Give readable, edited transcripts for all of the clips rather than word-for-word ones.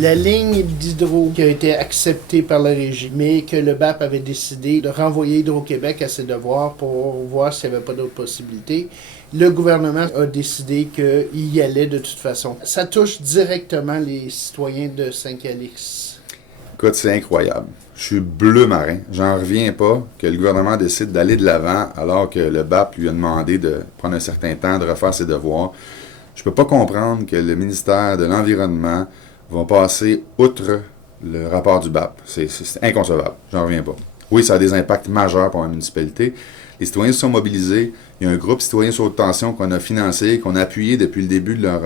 la ligne d'hydro qui a été acceptée par la régie, mais que le BAP avait décidé de renvoyer Hydro-Québec à ses devoirs pour voir s'il n'y avait pas d'autres possibilités. Le gouvernement a décidé qu'il y allait de toute façon. Ça touche directement les citoyens de Saint-Calix. Écoute, c'est incroyable. Je suis bleu marin. J'en reviens pas que le gouvernement décide d'aller de l'avant alors que le BAP lui a demandé de prendre un certain temps, de refaire ses devoirs. Je peux pas comprendre que le ministère de l'Environnement va passer outre le rapport du BAP. C'est inconcevable. J'en reviens pas. Oui, ça a des impacts majeurs pour la municipalité. Les citoyens se sont mobilisés. Il y a un groupe citoyen sur haute tension qu'on a financé, qu'on a appuyé depuis le début de leur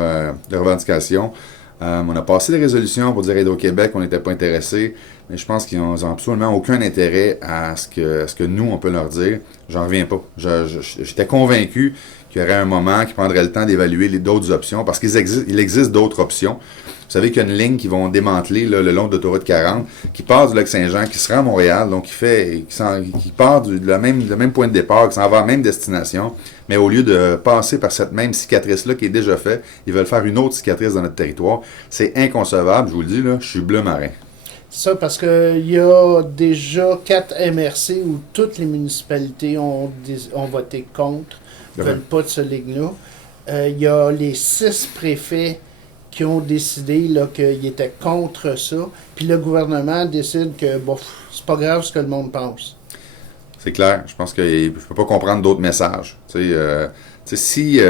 revendication. On a passé des résolutions pour dire à Hydro-Québec qu'on n'était pas intéressés, mais je pense qu'ils n'ont absolument aucun intérêt à ce que nous, on peut leur dire. J'en reviens pas. J'étais convaincu qu'il y aurait un moment qui prendrait le temps d'évaluer d'autres options, parce qu'il existe d'autres options. Vous savez qu'il y a une ligne qu'ils vont démanteler là, le long de l'autoroute 40, qui part du Lac-Saint-Jean, qui se rend à Montréal, donc qui part du même point de départ, qui s'en va à la même destination, mais au lieu de passer par cette même cicatrice-là qui est déjà faite, ils veulent faire une autre cicatrice dans notre territoire. C'est inconcevable, je vous le dis, là, je suis bleu marin. Ça, parce qu'il y a déjà 4 MRC où toutes les municipalités ont voté contre, ne veulent pas de ce ligne-là. Il y a les 6 préfets qui ont décidé qu'ils étaient contre ça, puis le gouvernement décide que bon, c'est pas grave ce que le monde pense. C'est clair. Je pense que je peux pas comprendre d'autres messages. Si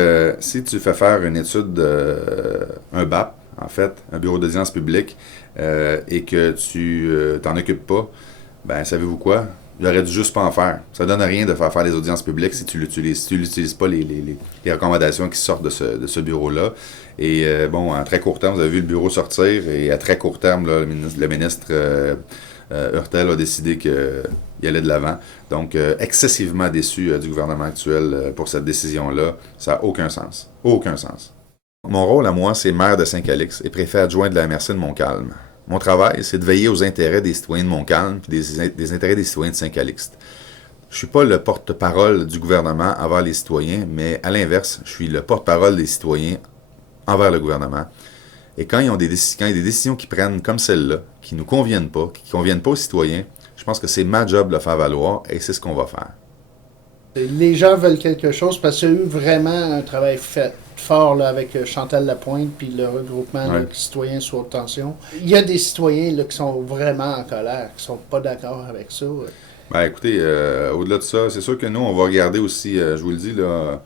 tu fais faire une étude, un BAP, en fait, un bureau d'audience publique, et que tu t'en occupes pas, ben savez-vous quoi? Il aurait dû juste pas en faire. Ça donne rien de faire des audiences publiques si tu l'utilises pas les recommandations qui sortent de ce bureau-là. Et bon, en très court terme, vous avez vu le bureau sortir, et à très court terme, là, le ministre Hurtel a décidé qu'il allait de l'avant. Donc, excessivement déçu du gouvernement actuel pour cette décision-là. Ça n'a aucun sens. Aucun sens. Mon rôle à moi, c'est maire de Saint-Calix et préfet adjoint de la MRC de Montcalm. Mon travail, c'est de veiller aux intérêts des citoyens de Montcalm et des intérêts des citoyens de Saint-Calix. Je suis pas le porte-parole du gouvernement envers les citoyens, mais à l'inverse, je suis le porte-parole des citoyens envers le gouvernement. Et quand il y a des décisions qui prennent comme celle-là, qui nous conviennent pas, qui conviennent pas aux citoyens, je pense que c'est ma job de le faire valoir et c'est ce qu'on va faire. Les gens veulent quelque chose parce qu'il y a eu vraiment un travail fort là, avec Chantal Lapointe puis le regroupement là, citoyens sous haute tension. Il y a des citoyens là, qui sont vraiment en colère, qui sont pas d'accord avec ça. Ben écoutez, au-delà de ça, c'est sûr que nous, on va regarder aussi, je vous le dis, là,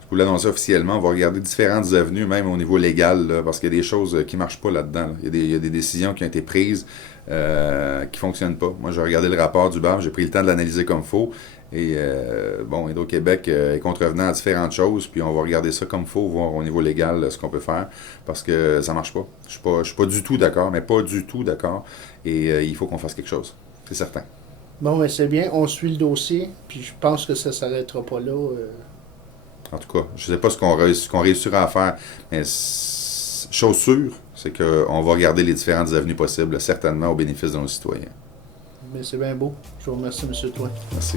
je vous l'annonce officiellement, on va regarder différentes avenues, même au niveau légal, là, parce qu'il y a des choses qui marchent pas là-dedans. Là. Il y a des décisions qui ont été prises qui fonctionnent pas. Moi, j'ai regardé le rapport du BAM, j'ai pris le temps de l'analyser comme il faut. Et bon, Hydro-Québec est contrevenant à différentes choses, puis on va regarder ça comme il faut, voir au niveau légal ce qu'on peut faire, parce que ça marche pas. Je suis pas du tout d'accord, mais pas du tout d'accord, et il faut qu'on fasse quelque chose, c'est certain. Bon, ben c'est bien, on suit le dossier, puis je pense que ça ne s'arrêtera pas là. En tout cas, je sais pas ce qu'on réussira à faire, mais chose sûre, c'est qu'on va regarder les différentes avenues possibles, certainement au bénéfice de nos citoyens. Mais c'est bien beau. Je vous remercie, M. Toin. Merci.